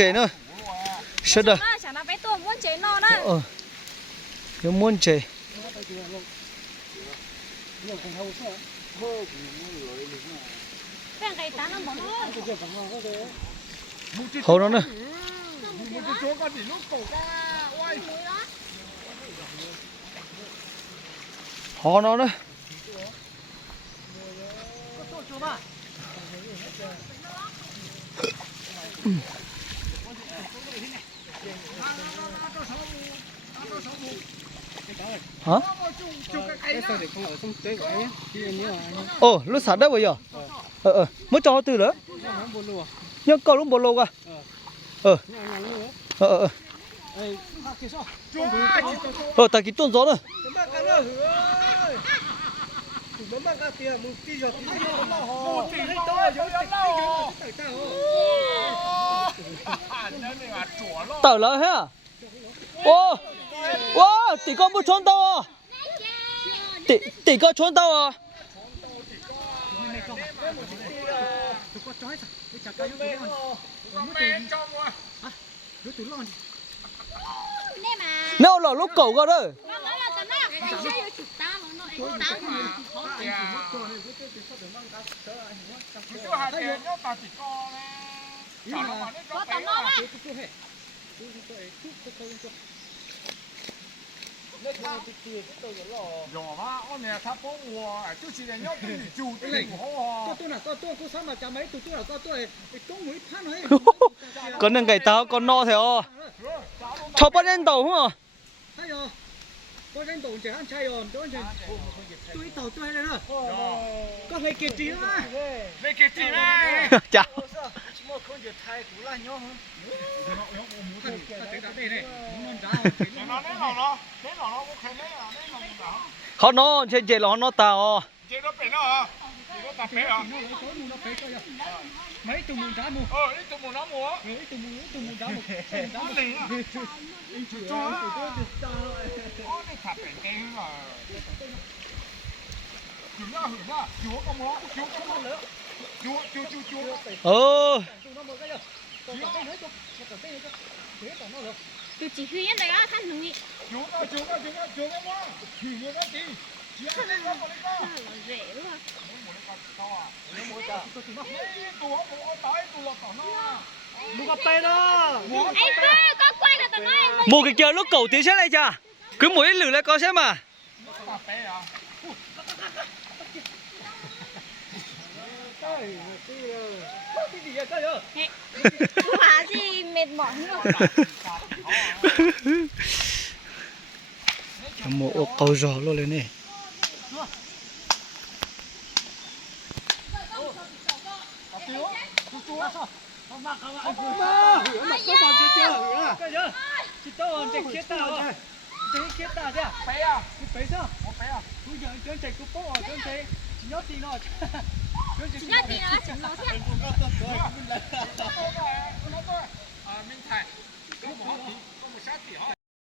chế nữa sợ đó chẳng là bé tôi muốn chế nó đó nếu muốn chế cái cây tán nó bỏ nó hầu nó nữa hò nó nữa hả? Ồ, lúc sáng đấy bây giờ. Mới cho từ đó. Nhưng câu lúc bộ lô à? Tại cái tuần gió rồi. Tao là hả? Ô, wow, tỷ con muốn trốn đâu à? Tỷ con trốn đâu à? Nếu là lúc cậu cơ đấy. Con đừng gầy tao, con no thế à? Cho bắt lên tàu không à? Có danh tổng trẻ ăn chay rồi, chỗ anh tôi tàu tôi đây nữa. Có người kiệt trí mà. Người kiệt trí mà. Chào. Không được thay cú là nhau hả? Họ nó trên chế nó tao. Chế nó bể nó hả? Nó tạt bể hả? Mấy tụi mình đá mua. Ít tụi mình nó mua. Ít tụi mình đá mua. Nó lì à? Nó thả bể cái là. Hưởng ra, chúa con nữa. Chúa. từ chỉ huy đấy á thằng nụi Chúa cái mua. Chỉ người đó đi. Chỉ ăn đấy con đi con. rẻ luôn có quay là tao nói Một cái kia lúc cậu tí xét này chà. Cứ mỗi lử lại có xem mà. hóa gì mệt mỏi nữa Một cầu giò luôn lên này. Chị tao chạy chết tao à? Chạy chết tao chứ? Bé à? Bé sao? Bé à? Tôi giờ chơi chạy cúp bóng à? Chơi chạy nhót tí nó. nhớ gì nữa chúng nó thế Minh Thành, có một sát tỷ